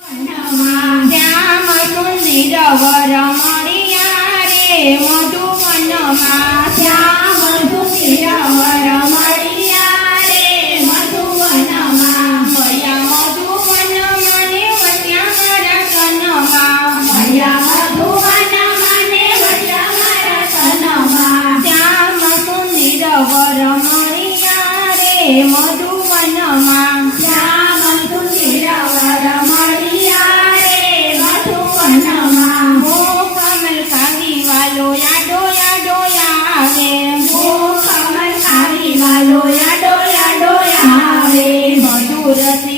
શ્યામ સુંદર રમણિયા રે મધુવનમાં શ્યામ मधुरति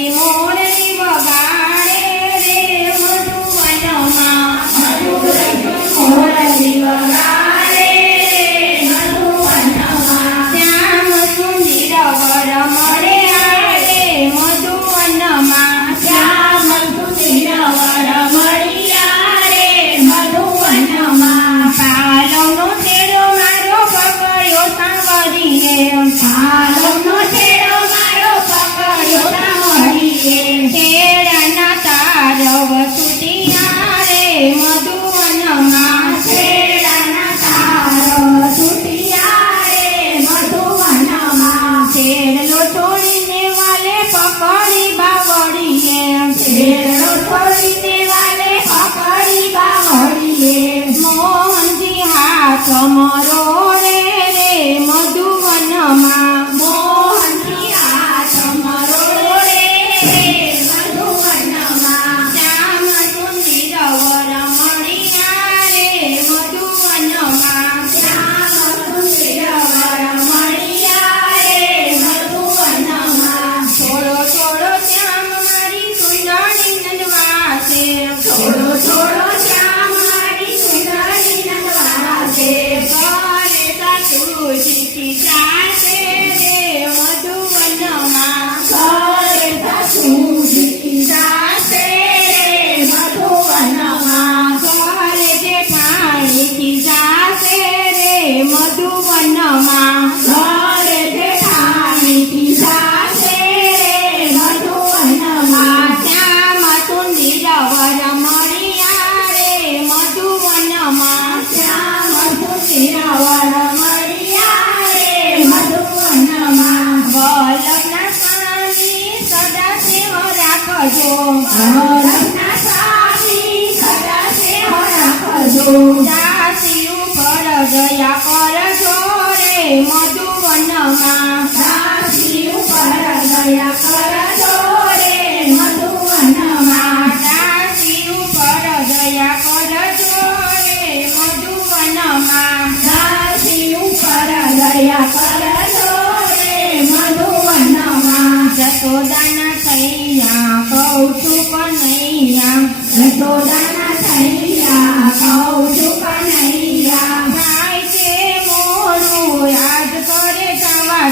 રાખજો દયા કરજો રે મધુવનમાં.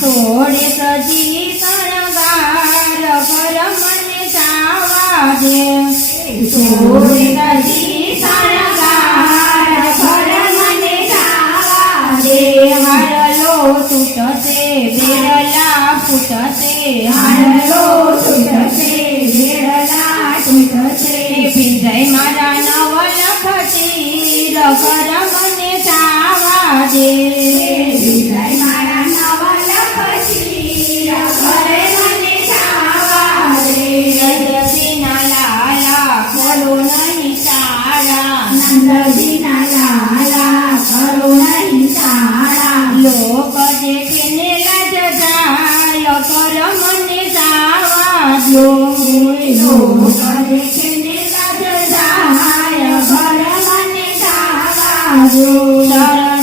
સોડે સજી શણગાર પર મને જાવા દે સોડે સજી શણગાર પર મને જાવા દે હરલો તૂટશે બેરલા ફૂટશે હરલો તૂટશે બેરલા તૂટશે ભીંજાય મારા નવ લખતી રગરા આજે વિદાય મારા નવાલા પછી અમરે મને સાવા રે નંદજીના લાલા ખોલો નહીં તારા નંદજીના લાલા ખોલો નહીં તારા લોક દેખીને લજ જાય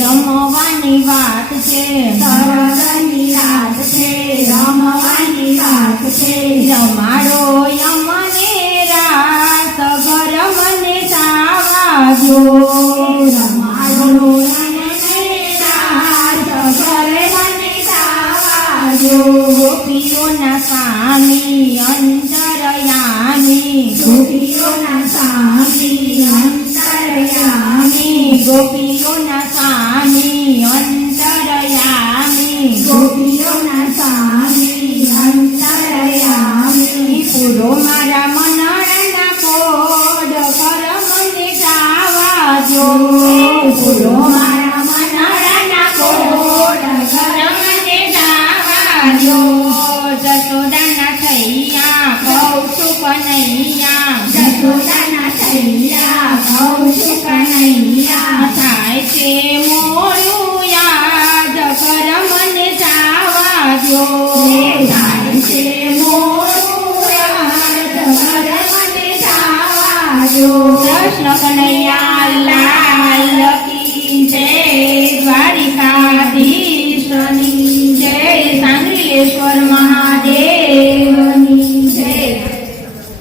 રમવાની વાત છે. શરદની રાત છે રમવાની વાત છે. રમાડો યમને રાત ઘર મને સાવાજો રમાડો ગોપીઓના સ્વામી અંતરયામી. ગોપીઓના સ્વામી અંતરયામી. ગોપીઓના સ્વામી અંતરયામી ગોપીઓના સ્વામી અંતરયામી પૂરો મારા મનડાના કોડ કર મને ગાવાજો પૂરો મારા મનડાના કોડ કર મને ગાવાજો